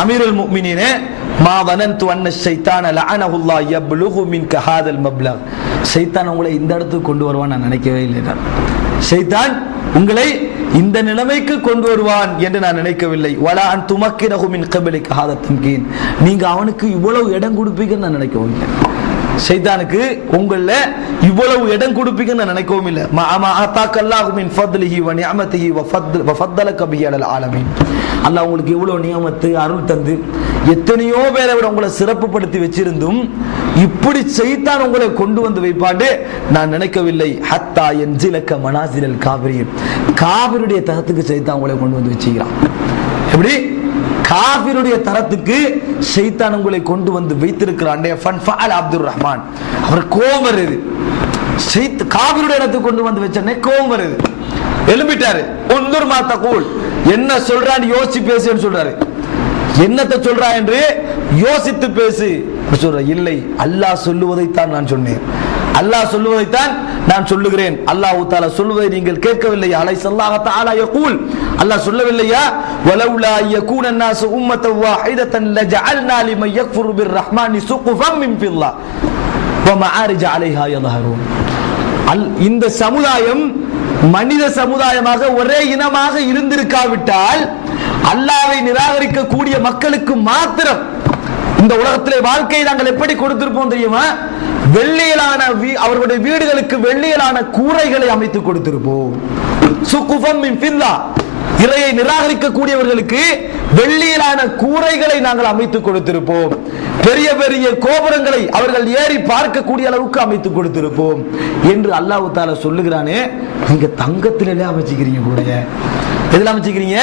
அமீருல் முஃமினீனே மா வனன்து அன்ன ஷைத்தான லஅனஹுல்லாஹ் யப்லுகு மின்க ஹாதல் மப்லக். ஷைத்தான் உங்களை இந்த இடத்துக்கு கொண்டு வருவான் நான் நினைக்கவே இல்லை. ஷைத்தான் உங்களை இந்த நிலைமைக்கு கொண்டு வருவான் என்று நான் நினைக்கவில்லை. வலா அன் துமக்கினஹு மின் கப்லிக ஹாதா தம்கீன். நீங்க அவனுக்கு இவ்வளவு இடம் கொடுப்பீங்கன்னு நான் நினைக்கவும் இல்லை. ஷைத்தானுக்கு உங்கள இவ்வளவு இடம் கொடுப்பீங்கன்னு நான் நினைக்கவும் இல்லை. மா ஆதாக்கல்லாஹு மின் ஃபத்லிஹி வ நிஅமதிஹி வ ஃபத்தலக பிஹி அலல் ஆலமீன். அல்லாஹ் உங்களுக்கு இவ்வளவு நியமத்து அருள் தந்து எத்தனையோ பேரை விட உங்களை சிறப்புப்படுத்தி வச்சிருந்தும் இப்படி ஷைத்தான் உங்களை கொண்டு வந்து வைப்பாண்டு நான் நினைக்கவில்லை. ஹத்தா யன்சிலக மனாசிலல் காஃபிரின். காஃபிருடைய தரத்துக்கு ஷைத்தான் உங்களை கொண்டு வந்து வச்சிக்கிறான். எப்படி காஃபிருடைய தரத்துக்கு ஷைத்தான் உங்களை கொண்டு வந்து வைத்திருக்கிறான். ஃபன்ஃபஅல் அப்துர் ரஹ்மான், அவர் கோபம் வருது. காஃபிருடைய இடத்துக்கு கொண்டு வந்து வச்சனே கோபம் வருது. எழும்பிட்டாரு. உன்துர் மா தகூல், என்ன சொல்றான்னு யோசிச்சு பேசுன்னு சொல்றாரு. என்னத்தை சொல்றா என்று யோசித்து பேசு சொல்ற. இல்லை, அல்லாஹ் சொல்லுவதைத்தான் நான் சொன்னேன், அல்லாஹ் சொல்லுவதைத்தான் நான் சொல்லுகிறேன். அல்லாஹ் தஆலா சொல்வதை நீங்கள் கேட்கவில்லையா? அலைஹிஸ்ஸலாஹு தஆலா யகூல், அல்லாஹ் சொல்லவில்லையா? வலவுலா யகூன الناس உம்மத வாஹிதத்தன் லஜஅல்னா லிமன் யக்ஃபுரு பிர்ரஹ்மானி சுகுஃபம் மின் ஃபில்லா வமஆரிஜ அலைஹா யظஹரூன். இந்த சமுதாயம் மனித சமுதாயமாக ஒரே இனமாக இருந்திருக்காவிட்டால் அல்லாஹ்வை நிராகரிக்க கூடிய மக்களுக்கு மாத்திரம் இந்த உலகத்திலே வாழ்க்கையை நாங்கள் எப்படி கொடுத்திருப்போம் தெரியுமா? வெள்ளியலான அவர்களுடைய வீடுகளுக்கு வெள்ளியலான கூரைகளை அமைத்து கொடுத்திருப்போம். சுகுஃபம் மின் ஃபில்லா, இறையை நிராகரிக்க கூடியவர்களுக்கு வெள்ளியலான கூரைகளை நாங்கள் அமைத்து கொடுத்திருப்போம். பெரிய பெரிய கோபுரங்களை அவர்கள் ஏறி பார்க்கக்கூடிய அளவுக்கு அமைத்து கொடுத்திருப்போம் என்று அல்லாஹ் தஆலா சொல்லுகிறானே. நீங்க தங்கத்திலே அமைச்சிக்கிறீங்க கூரைய. எதில் அமைச்சிக்கிறீங்க?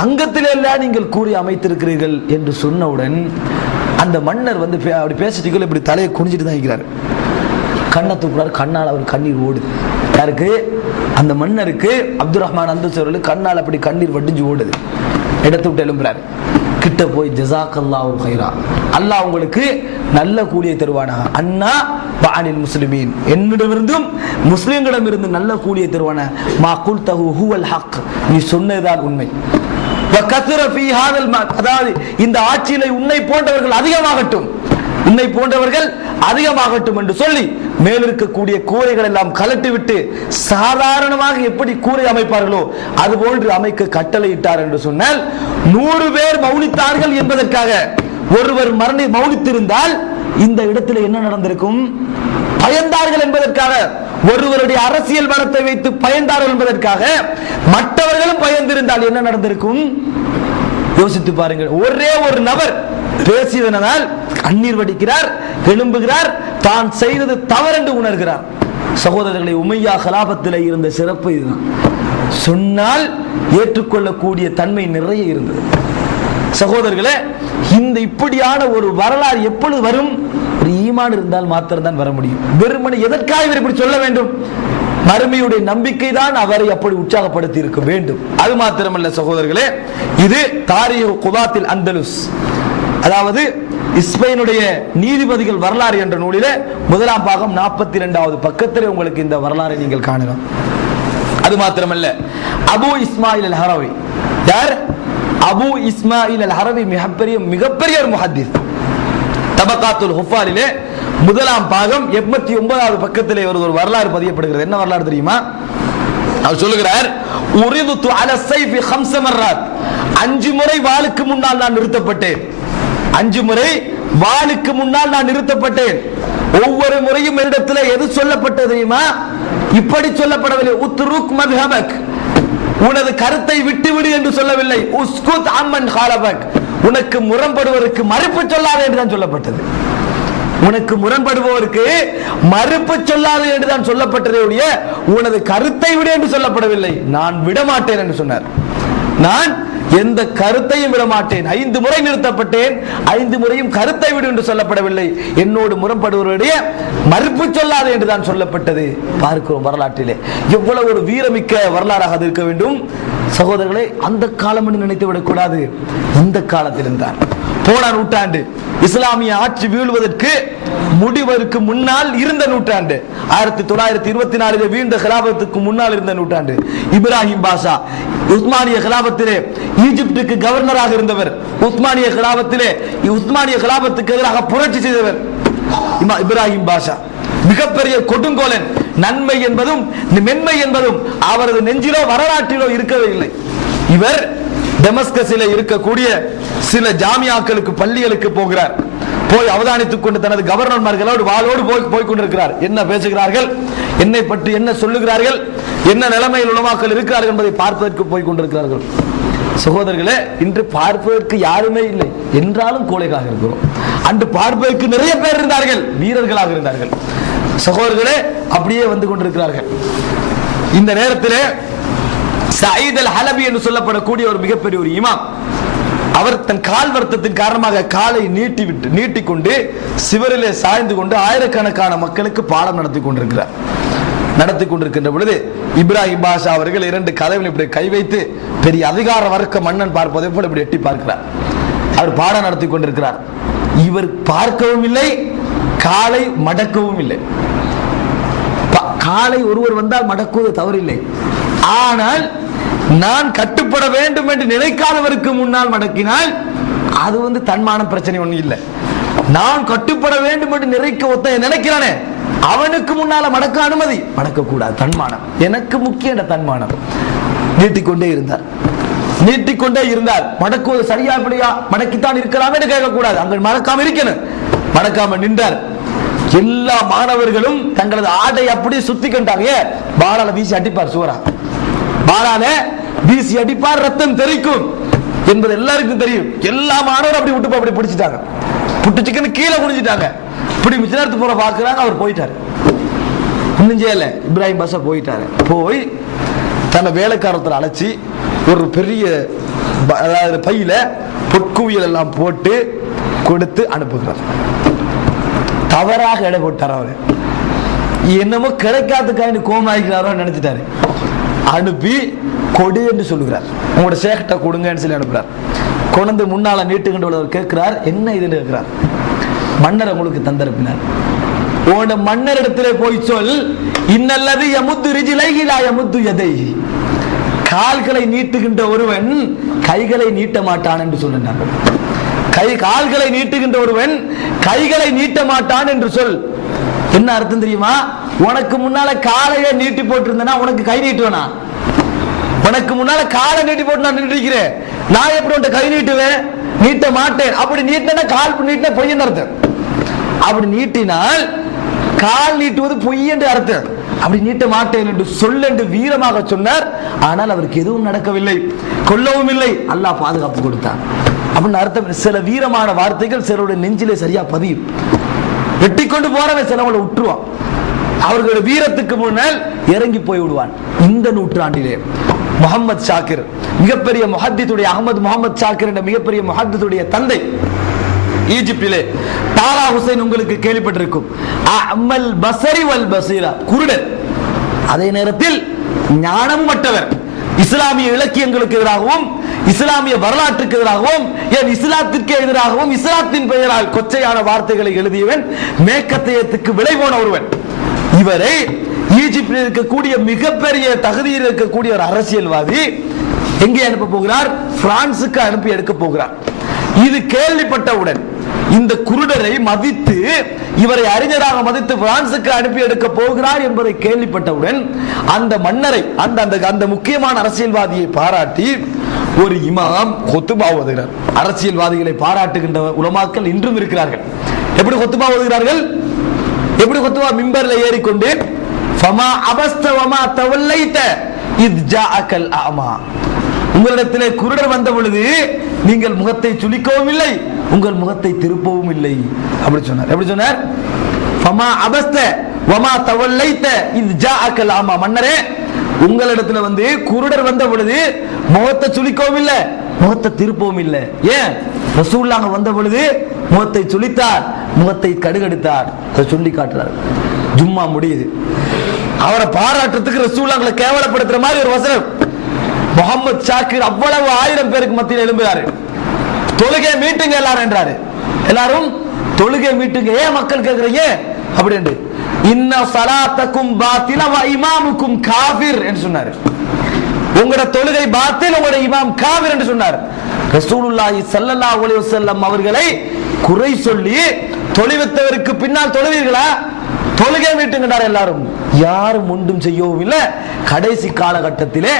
தங்கத்திலே நீங்கள் கூரை அமைத்திருக்கிறீர்கள் என்று சொன்னவுடன் அந்த மன்னர் வந்து அப்படி பேசிட்டு இப்படி தலையை குனிஞ்சிட்டு தான் இருக்கிறார். கண்ணை தூக்குறாரு. கண்ணால் அவர் கண்ணீர் ஓடுது. யாருக்கு? அந்த மன்னருக்கு, அப்துர் ரஹ்மான் அந்த அவர்களுக்கு கண்ணால் அப்படி கண்ணீர் வடிஞ்சு ஓடுது. இடத்தை விட்டு எழும்புறாரு. கிட்ட போய் ஜஸாக்கல்லாஹு கைரா, அல்லாஹ் உங்களுக்கு நல்ல கூலியை தருவானாக. அண்ணா பஅனில் முஸ்லிமீன், என்னிடமிருந்தும் முஸ்லிம்களிடமிருந்து நல்ல கூலியை தருவானா. மா குல்தஹு ஹுவல் ஹக், நீ சொன்னதுதான் உண்மை. வகத்ர ஃபீ ஹாதல் மா, அதாவது இந்த ஆட்சியிலே உன்னை போன்றவர்கள் அதிகமாகட்டும், உன்னை போன்றவர்கள் அதிகமாகட்டும் என்று சொல்லி மேல் இருக்கக்கூடிய கூரைகள் எல்லாம் கலட்டி விட்டு சாதாரணமாக எப்படி கூரை அமைப்பார்களோ அதுபோன்று அமைக்க கட்டளையிட்டார் என்று சொன்னால் 100 பேர் மௌனித்தார்கள் என்பதற்காக ஒருவர் மௌனித்திருந்தால் இந்த இடத்தில் என்ன நடந்திருக்கும்? பயந்தார்கள் என்பதற்காக, ஒருவருடைய அரசியல் பலத்தை வைத்து பயந்தார்கள் என்பதற்காக மற்றவர்களும் பயந்திருந்தால் என்ன நடந்திருக்கும்? யோசித்து பாருங்கள். ஒரே ஒரு நபர் பேசியதனால் கண்ணீர் வடிக்கிறார், எழும்புகிறார், தான் செய்தது தவறென்று உணர்கிறார். சகோதரர்களை, உமையா கலாபத்தில் இருந்த சிறப்பு இதுதான். சொன்னால் ஏற்றுக்கொள்ளக்கூடிய தன்மை நிறைய இருந்தது. சகோதரர்களே, இந்த இப்படியான ஒரு வரலாறு எப்பொழுது வரும்? ஒரு ஈமான் இருந்தால் மாத்திரம் தான் வர முடியும். வெறுமனே எதற்காக இவர் இப்படி சொல்ல வேண்டும்? மறுமையுடைய நம்பிக்கை தான் அவரை அப்படி உற்சாகப்படுத்தி இருக்க வேண்டும். அது மாத்திரமல்ல சகோதரர்களே, இது தாரீஹு குதாத்தில் அந்தலுஸ், அதாவது ஸ்பெயினுடைய நீதிபதிகள் வரலாறு என்ற நூலிலே 1ஆம் பாகம் 42வது பக்கத்திலே உங்களுக்கு இந்த வரலாறை நீங்கள் காணலாம். அது மாத்திரமல்ல, அபு இஸ்மாயில் அல் ஹரவி. யார்? அபு இஸ்மாயில் அல் ஹரவி மிகப்பெரிய ஒரு முஹத்திஸ். தபகாத்துல் ஹுஃபாலிலே 1ஆம் பாகம் 89வது பக்கத்திலே ஒரு வரலாறு பதியப்படுகிறது. என்ன வரலாறு தெரியுமா? அவர் சொல்லுகிறார், உரிதுது அல ஸைஃபி 5 மர்ராத், 5 முறை வாளுக்கு முன்னால் நான் நிறுத்தப்பட்டேன். 5 முறை வாளுக்கு முன்னால் நான் நிறுத்தப்பட்டேன். ஒவ்வொரு முறையும் என்னிடத்தில் எது சொல்லப்பட்டது தெரியுமா? இப்படி சொல்லப்படவில்லை, உத்ருக் மத்ஹபக், உனது கருத்தை விட்டுவிடு என்று சொல்லவில்லை. உஸ்குத் அம்மன் ஹாலபக், உனக்கு முரண்படுவதற்கு மறுப்பு சொல்லாதே என்று தான் சொல்லப்பட்டது. உனக்கு முரண்படுபவருக்கு மறுப்பு சொல்லாது என்றுதான் சொல்லப்பட்டதே ஒழிய உனது கருத்தை விடு என்று சொல்லப்படவில்லை. நான் விடமாட்டேன் என்று சொன்னார். நான் எந்த கருத்தையும் விடமாட்டேன். 5 முறை நிறுத்தப்பட்டேன், 5 முறையும் கருத்தை விடு என்று சொல்லப்படவில்லை. என்னோடு முரண்படுவருடைய மறுப்பு சொல்லாது என்றுதான் சொல்லப்பட்டது. பார்க்கிறோம் வரலாற்றிலே எவ்வளவு ஒரு வீரமிக்க வரலாறாக அது இருக்க வேண்டும். சகோதரர்களை, அந்த காலம் என்று நினைத்து விடக்கூடாது. இந்த காலத்தில் இருந்தார் போன நூற்றாண்டு, இஸ்லாமிய ஆட்சி வீழ்வதற்கு முடிவதற்கு முன்னால் இருந்த நூற்றாண்டு, 1924 வீழ்ந்த கிலாபத்துக்கு முன்னால் இருந்த நூற்றாண்டு. இப்ராஹிம் பாஷா உஸ்மானிய கிலாபத்திலே ஈஜிப்டுக்கு கவர்னராக இருந்தவர். உஸ்மானிய கிலாபத்துக்கு எதிராக புரட்சி செய்தவர் இப்ராஹிம் பாஷா. மிகப்பெரிய கொடுங்கோலன். நன்மை என்பதும் மென்மை என்பதும் அவரது நெஞ்சிலோ வரலாற்றிலோ இருக்கவே இல்லை. இவர் டெமஸ்கஸில் இருக்கக்கூடிய சில ஜாமியாக்களுக்கு, பள்ளிகளுக்கு போகிறார். போய் அவதானித்துக் கொண்டு தனது கவர்னர்மார்களோடு வாளோடு போய் கொண்டிருக்கிறார். என்ன பேசுகிறார்கள், என்னை பற்றி என்ன சொல்லுகிறார்கள், என்ன நிலைமையில் உலமாக்கள் இருக்கிறார்கள் என்பதை பார்ப்பதற்கு போய் கொண்டிருக்கிறார்கள். சகோதரர்களே, இன்று பார்ப்பதற்கு யாருமே இல்லை என்றாலும் கோழைகளாக இருக்கிறோம். அன்று பார்ப்பதற்கு நிறைய பேர் இருந்தார்கள், வீரர்களாக இருந்தார்கள். சகோதரர்களே, அப்படியே வந்து கொண்டிருக்கிறார்கள். இந்த நேரத்தில் சயீத் அல் ஹலபி என்று சொல்லப்படக்கூடிய ஒரு மிகப்பெரிய ஒரு இமாம், அவர் தன் கால் வருத்தத்தின் காரணமாக காலை நீட்டிக்கொண்டு சிவரிலே சாய்ந்து கொண்டு ஆயிரக்கணக்கான மக்களுக்கு பாடம் நடத்தி கொண்டிருக்கின்ற பொழுது இப்ராஹிம் பாஷா அவர்கள் 2 கதவுகளை இப்படி கை வைத்து பெரிய அதிகார வர்க்க மன்னன் பார்ப்பதை போல இப்படி எட்டி பார்க்கிறார். அவர் பாடம் நடத்தி கொண்டிருக்கிறார். இவர் பார்க்கவும் இல்லை, காலை மடக்கவும் இல்லை. காலை ஒருவர் வந்தால் மடக்குவது தவறில்லை. ஆனால் நான் கட்டுப்பட வேண்டும் என்று நினைக்காதவருக்கு முன்னால் மடக்கினால் அது தன்மான பிரச்சனை ஒண்ணு இல்லை. நான் கட்டுப்பட வேண்டும் என்று நினைக்கிறானே அவனுக்கு முன்னால மடக்க அனுமதி, மடக்க கூடாது. தன்மானம் எனக்கு முக்கிய தன்மானம். நீட்டிக்கொண்டே இருந்தார். மடக்குவது சரியா இப்படியா, மடக்கித்தான் இருக்கலாம் என்று கேட்கக்கூடாது. அங்க மடக்காம இருக்கணும். மடக்காம நின்றார். எல்லா மாணவர்களும் தங்களது ஆடை அப்படியே சுத்தி கண்டாங்க. பாலால வீசி அடிப்பார், சுவரா பாலால வீசி அடிப்பார், ரத்தம் தெரிக்கும் என்பது எல்லாருக்கும் தெரியும். எல்லா மாணவரும் அப்படி விட்டு அப்படி பிடிச்சிட்டாங்க. புட்டுச்சிக்கன்னு கீழே குனிஞ்சிட்டாங்க. இப்படி மிச்ச நேரத்துக்கு போற பாக்குறாங்க. அவர் போயிட்டாரு. ஒன்னும் செய்யல. இப்ராஹிம் பாஷா போயிட்டாரு. போய் தன்னை வேலைக்காரத்தில் அழைச்சி ஒரு பெரிய பையில பொற்குவியல் எல்லாம் போட்டு கொடுத்து அனுப்புகிறார். தவறாக எடை போட்டார். அவரு என்னமோ கிடைக்காதுக்காக கோமாயிக்கிறாரோ நினைச்சிட்டாரு. அனுப்பி கொடு என்று சொல்லுகிறார். உங்களோட சேகட்ட கொடுங்கன்னு சொல்லி அனுப்புறார். கொண்டு முன்னால நீட்டுகின்றவர் கேட்கிறார், என்ன இதுன்னு கேட்கிறார். மன்னர் உங்களுக்கு தந்தரப்பினார். உன்னோட மன்னர் இடத்திலே போய் சொல், இன்னல்லது யமுத்து ரிஜிலைஹி லா யமுத்து யதைஹி, கால்களை நீட்டுகின்ற ஒருவன் கைகளை நீட்ட மாட்டான் என்று சொன்னார். கால்களை நீட்டுகின்ற ஒருவன் கைகளை நீட்ட மாட்டான் என்று சொல். என்ன அர்த்தம் தெரியுமா? உனக்கு முன்னால காலையை நீட்டி போட்டிருந்தனா உனக்கு கை நீட்டுவேனா? உனக்கு முன்னால காலை நீட்டி போட்டு நான் நீட்டிக்கிறேன், நான் எப்படி உன்ட்ட கை நீட்டுவேன்? நீட்ட மாட்டேன். அப்படி நீட்டினா கால் நீட்டின பொய்ன்னு அர்த்தம். அப்படி நீட்டினால் கால் நீட்டுவது பொய் என்று அர்த்தம். அப்படி நீட்ட மாட்டேன் என்று சொல் என்று வீரமாக சொன்னார். ஆனால் அவருக்கு எதுவும் நடக்கவில்லை, கொல்லவும் இல்லை. அல்லாஹ் பாதுகாப்பு கொடுத்தான். அப்படின்னு அர்த்தம். சில வீரமான வார்த்தைகள் சிலருடைய நெஞ்சிலே சரியா பதியும். வெட்டி கொண்டு போறவன் சிலவங்களை விட்டுருவான். அவர்களுடைய வீரத்துக்கு முன்னால் இறங்கி போய் விடுவான். இந்த நூற்றாண்டிலே முகமது ஷாக்கிர், மிகப்பெரிய முஹத்தித்துடைய அகமது முகமது ஷாக்கிர் என்ற மிகப்பெரிய முஹத்தித்துடைய தந்தை, ஈஜிப்டிலே தாரா ஹுசைன் உங்களுக்கு கேள்விப்பட்டிருக்கும். அமல் பஸரி வல் பஸீரா, குருடர், அதே நேரத்தில் ஞானம் மற்றவர். இஸ்லாமிய இலக்கியங்களுக்கு எதிராகவும் இஸ்லாமிய வரலாற்றுக்கு எதிராகவும் ஏன் இஸ்லாத்திற்கு எதிராகவும் இஸ்லாத்தின் பெயரால் கொச்சையான வார்த்தைகளை எழுதியவன், மேற்கத்தையத்துக்கு விலை போன ஒருவன். இவரை ஈஜிப்டில் இருக்கக்கூடிய மிகப்பெரிய தகுதியில் இருக்கக்கூடிய ஒரு அரசியல்வாதி எங்கே அனுப்ப போகிறார்? பிரான்சுக்கு அனுப்பி எடுக்க போகிறார். இது கேள்விப்பட்டவுடன் இந்த குருடரை மதித்து, இவரை அறிஞராக மதித்து பிரான்சுக்கு அனுப்பி எடுக்க போகிறார் என்பதை கேள்விப்பட்டவுடன் அந்த மன்னரை, அந்த முக்கியமான அரசியல்வாதியை பாராட்டி ஒரு இமாம் கொத்துபா ஓதுகிறார். அரசியல்வாதிகளை பாராட்டுகின்ற உலமாக்கள் இன்றும் இருக்கிறார்கள். எப்படி கொத்துபா ஓதுகிறார்கள்? எப்படி கொத்துபா? மிம்பர்ல ஏறிக்கொண்டு ஃபமா அபஸ்த வமா தவல்லைத இத் ஜாஅகல் அமா, உங்களிடத்திலே குருடர் வந்த பொழுது நீங்கள் முகத்தை சுளிக்கவும் இல்லை, உங்கள் முகத்தை திருப்பவும் இல்லை. அப்படி சொன்னார். எப்படி சொன்னார்? ஃபமா அபஸ்த வமா தவல்லைத இத் ஜாஅகல் அமா, மன்னரே உங்களிடத்துல வந்து குருடர் வந்த பொழுது முகத்தை சுளிக்கவும் இல்லை, முகத்தை திருப்பவும் இல்லை. ஏன்? ரசூலுல்லாஹ் வந்த பொழுது முகத்தை சுளித்தார், முகத்தை கடுகெடுத்தார். சொல்லி காட்டுறார். ஜும்மா முடியுது. அவரை பாராட்டுறதுக்கு ரசூலுல்லாஹ்வை கேவலப்படுத்துற மாதிரி ஒரு வசனம். முகமது ஷாக்கிர் அவ்வளவு 1000 பேருக்கு மத்தியில் எழும்புகிறாரு. தொழுகை மீட்டுங்க எல்லாரும் என்றாரு. எல்லாரும் தொழுகை மீட்டுங்க. ஏன் மக்கள் கேட்கறீங்க அப்படின்னு? இன்ன ஸலாத்தக்கும் பாத்தில வ இமாமுக்கும் காஃபிர் என்று சொன்னார். உங்களோட தொழுகை பாத்தில், உங்களோட இமாம் காஃபிர் என்று சொன்னார். ரசூலுல்லாஹி ஸல்லல்லாஹு அலைஹி வஸல்லம் அவர்களை குறை சொல்லி தொழுவித்தவருக்கு பின்னால் தொழுவீர்களா? தொழுகை மீட்டுங்கன்னார். எல்லாரும் யாரும் ஒன்றும் செய்யவும் இல்லை. கடைசி காலகட்டத்திலே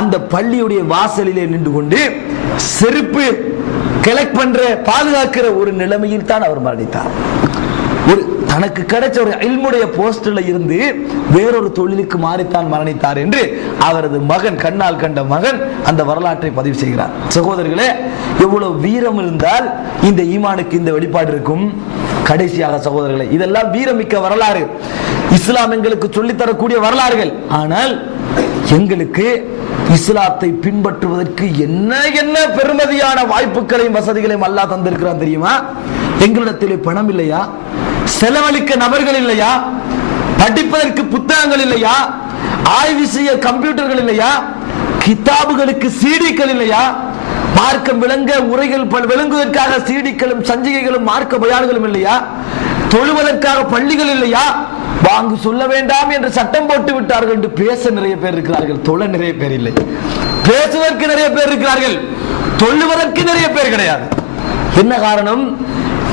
அந்த பள்ளியுடைய வாசலிலே நின்று கொண்டு செருப்பு கலெக்ட் பண்ற பாதுகாக்கிற ஒரு நிலைமையில் தான் அவர் மரணித்தார். ஒரு தனக்கு கிடைச்ச ஒரு இல்முடைய போஸ்டர்ல இருந்து வேறொரு தொழிலுக்கு மாறித்தான் மரணித்தார் என்று அவரது மகன், கண்ணால் கண்ட மகன், அந்த வரலாற்றை பதிவு செய்கிறார். சகோதரர்களே, எவ்வளவு வீரம் இருந்தால் இந்த ஈமானுக்கு இந்த வெளிப்பாடு இருக்கும். கடைசியாக சகோதரர்களே, இதெல்லாம் வீரமிக்க வரலாறு, இஸ்லாம் எங்களுக்கு சொல்லித்தரக்கூடிய வரலாறுகள். ஆனால் எங்களுக்கு இஸ்லாத்தை பின்பற்றுவதற்கு என்ன என்ன பெருமதியான வாய்ப்புகளையும் வசதிகளையும் அல்லாஹ் தந்திருக்கிறான் தெரியுமா? எங்களிடத்திலே பணம் இல்லையா? செலவழிக்க நபர்கள் இல்லையா? படிப்பதற்கு புத்தகங்கள் இல்லையா? ஆய்வு செய்ய கம்ப்யூட்டர்கள் இல்லையா? கிதாபுகளுக்கு சீடிக்கள் இல்லையா? மார்க்கம் விளங்க உரைகள் விளங்குவதற்காக சீடிக்களும் சஞ்சிகைகளும் மார்க்க பயான்களும் இல்லையா? தொழுவதற்காக பள்ளிகள் இல்லையா? வாங்கு சொல்ல வேண்டாம் என்று சட்டம் போட்டு விட்டார்கள் என்று பேச நிறைய பேர் இருக்கிறார்கள், தொழ நிறைய பேர் இல்லை. பேசுவதற்கு நிறைய பேர் இருக்கிறார்கள், தொழுவதற்கு நிறைய பேர் கிடையாது. என்ன காரணம்?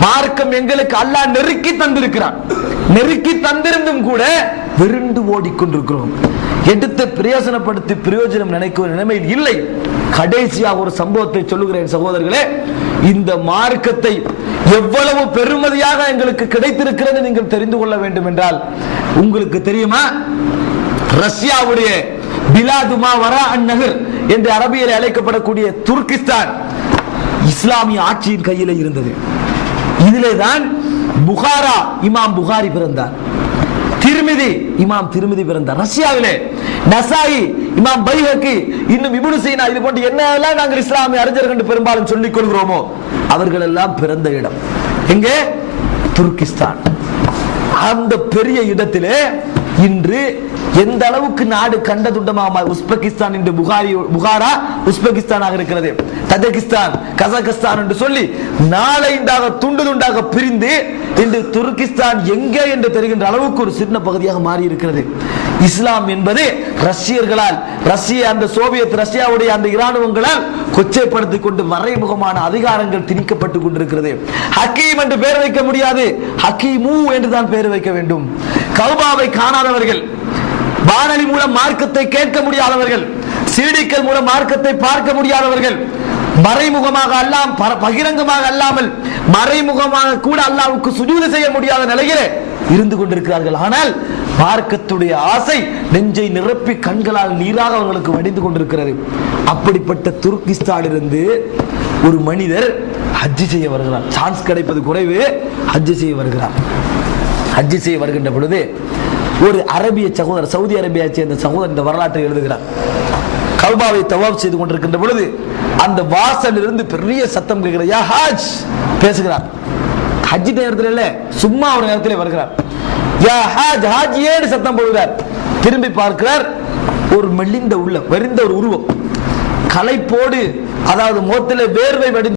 மார்க்கம் எங்களுக்கு அல்லாஹ் நெருக்கி தந்திருக்கிறான். நெருக்கி தந்திருந்தும் கூட விருண்டு ஓடிக்கொண்டிருக்கிறோம். எடுத்து பிரயோஜனப்படுத்தி பிரயோஜனம் நினைக்கிற நிலைமையில் இல்லை. கடைசியாக ஒரு சம்பவத்தை சொல்லுகிறேன் சகோதரர்களே. இந்த மார்க்கத்தை எவ்வளவு பெருமதியாக எங்களுக்கு கிடைத்திருக்கிறது நீங்கள் தெரிந்து கொள்ள வேண்டும் என்றால், உங்களுக்கு தெரியுமா, ரஷ்யாவுடைய பிலாதுமா வரா அந்நகர் என்று அரபியில் அழைக்கப்படக்கூடிய துர்கிஸ்தான் இஸ்லாமிய ஆட்சியின் கையில் இருந்தது. இதிலே தான் புகாரா இமாம் புகாரி பிறந்தார். திருமிதி இமாம் திருமிதி பிறந்தார் ரஷ்யாவிலே. நசாயி, இமாம் பைஹகி, இன்னும் இப்னு சீனா, இது போன்று என்னெல்லாம் நாங்கள் இஸ்லாமிய அறிஞர்கள் என்று பெரும்பாலும் சொல்லிக் கொள்கிறோமோ அவர்கள் எல்லாம் பிறந்த இடம் எங்கே? துர்கிஸ்தான். அந்த பெரிய இடத்திலே இன்று எந்த அளவுக்கு நாடு கண்டதுண்டமாக உஸ்பெகிஸ்தான் என்று புகாரா உஸ்பெகிஸ்தானாக இருக்கிறது. தஜகிஸ்தான், கசகஸ்தான் என்று சொல்லி நாளைந்தாக துண்டு துண்டாக பிரிந்து இன்று துர்கிஸ்தான் எங்கே என்று தெரிகின்ற அளவுக்கு ஒரு சின்ன பகுதியாக மாறி இருக்கிறது. இஸ்லாம் என்பது ரஷ்யர்களால், அந்த சோவியத் ரஷ்யாவுடைய அந்த இராணுவங்களால் கொச்சைப்படுத்திக் கொண்டு மறைமுகமான அதிகாரங்கள் திணிக்கப்பட்டுக் கொண்டிருக்கிறது. ஹக்கீம் என்று பெயர் வைக்க முடியாது, ஹக்கீமு என்று தான் பெயர் வைக்க வேண்டும். கௌபாவை காணாதவர்கள், வானொலி மூலம் மார்க்கத்தை கேட்க முடியாதவர்கள், சீடிக்கள் மூலம் மார்க்கத்தை பார்க்க முடியாதவர்கள், மறைமுகமாக பகிரங்கமாக அல்லாமல் மறைமுகமாக கூட அல்லாஹ்வுக்கு சுஜூது செய்ய முடியாத நிலையிலே இருந்து கொண்டிருக்கிறார்கள். ஆனால் மார்க்கத்துடைய ஆசை நெஞ்சை நிரப்பி கண்களால் நீராக அவர்களுக்கு வடிந்து கொண்டிருக்கிறது. அப்படிப்பட்ட துர்கிஸ்தானிலிருந்து ஒரு மனிதர் ஹஜ் செய்ய வருகிறார். சான்ஸ் கிடைப்பது குறைவு, ஹஜ் செய்ய வருகிறார். ஹஜ் செய்ய வருகின்ற பொழுது ஒரு அரபிய சகோதரர், சவுதி அரேபியா சேர்ந்த சகோதரர் இந்த வரலாற்றை எழுதுகிறார். கல்பாவை தவாப் செய்து கொண்டிருக்கின்ற பொழுது அந்த வாசலில் இருந்து பெரிய சத்தம் கேட்கிறார். யா ஹாஜ் பேசுகிறார். ஹஜ் நேரத்தில் இல்ல, சும்மா ஒரு நேரத்தில் வருகிறார். யா ஹாஜ், ஹாஜ் ஏன்னு சத்தம் போடுகிறார். திரும்பி பார்க்கிறார், ஒரு மெல்லிந்த உள்ள வெறிந்த ஒரு உருவம், களைப்போடு, அதாவது முகத்திலே வேர்வை வடிந்து